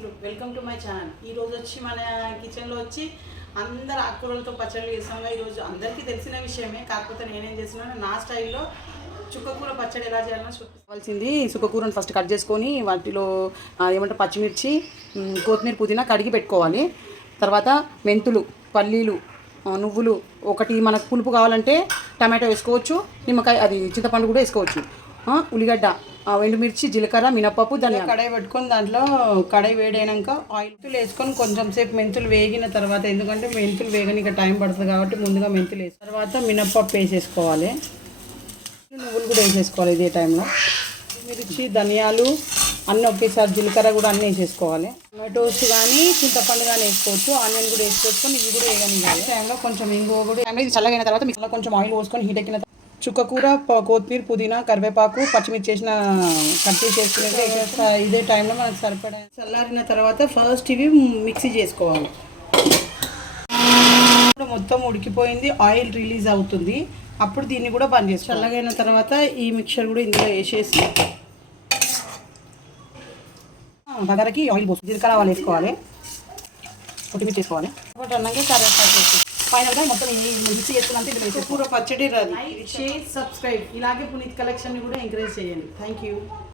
నమస్తే, welcome to my channel. ఈరోజు వచ్చి మన కిచెన్లో వచ్చి అందరు ఆకుకూరలతో పచ్చళ్ళు చేస్తాము. ఈరోజు అందరికీ తెలిసిన విషయమే, కాకపోతే నేనేం చేస్తున్నాను నా స్టైల్లో చుక్కకూర పచ్చడి ఎలా చేయాలని చూపించాల్సింది. చుక్కకూరను ఫస్ట్ కట్ చేసుకొని వాటిలో ఏమంటారు పచ్చిమిర్చి, కొత్తిమీర, పుదీనా కడిగి పెట్టుకోవాలి. తర్వాత మెంతులు, పల్లీలు, నువ్వులు, ఒకటి మనకు పులుపు కావాలంటే టమాటో వేసుకోవచ్చు, నిమ్మకాయ అది చింతపండు కూడా వేసుకోవచ్చు, ఉల్లిగడ్డ, ఎండుమిర్చి, జీలకర్ర, మినపప్పు, దాన్ని కడాయి పెట్టుకొని దాంట్లో కడాయి వేడైనాక ఆయిల్ వేసుకొని కొంచెం సేపు మెంతులు వేగిన తర్వాత, ఎందుకంటే మెంతులు వేగనికి టైం పడుతుంది కాబట్టి ముందుగా మెంతులు వేసి తర్వాత మినపప్పు వేసేసుకోవాలి. నువ్వులు కూడా వేసేసుకోవాలి ఇదే టైంలో. మిర్చి, ధనియాలు అన్నీ ఒకేసారి, జీలకర్ర కూడా అన్నీ వేసేసుకోవాలి. టొమాటోస్ కానీ చింతపండు కానీ వేసుకోవచ్చు, ఆనియన్ కూడా వేసుకొని ఇవి కూడా వేయనివ్వాలి. టైంలో కొంచెం ఇంగువ కూడా ఇది చల్లగైన తర్వాత మిక్సీలో కొంచెం ఆయిల్ పోసుకొని హీట్ ఎక్కిన చుక్కకూర, కొత్తిమీర, పుదీనా, కరివేపాకు, పచ్చిమిర్చి చేసిన కట్ చేసి వేసుకునేది ఇదే టైంలో మనకు సరిపడా. చల్లారిన తర్వాత ఫస్ట్ ఇవి మిక్సీ చేసుకోవాలి. మొత్తం ఉడికిపోయింది, ఆయిల్ రిలీజ్ అవుతుంది, అప్పుడు దీన్ని కూడా బంద్ చేసి చల్లగైన తర్వాత ఈ మిక్చర్ కూడా ఇందులో వేసేసి బగరకి ఆయిల్ పోసి జీలకర్ర ఆవాలు వేసుకోవాలి, కొత్తిమీర చేసుకోవాలి. ఒకటి అన్నాక కరివేపాకు వేసి ఫైనల్గా మొత్తం మిక్సీ చేసుకున్నంత ఇందులో వేసి కూర పచ్చడి రాదు. షేర్, సబ్స్క్రైబ్, ఇలాగే పునీత్ కలెక్షన్ని కూడా ఎంకరేజ్ చేయండి. Thank you.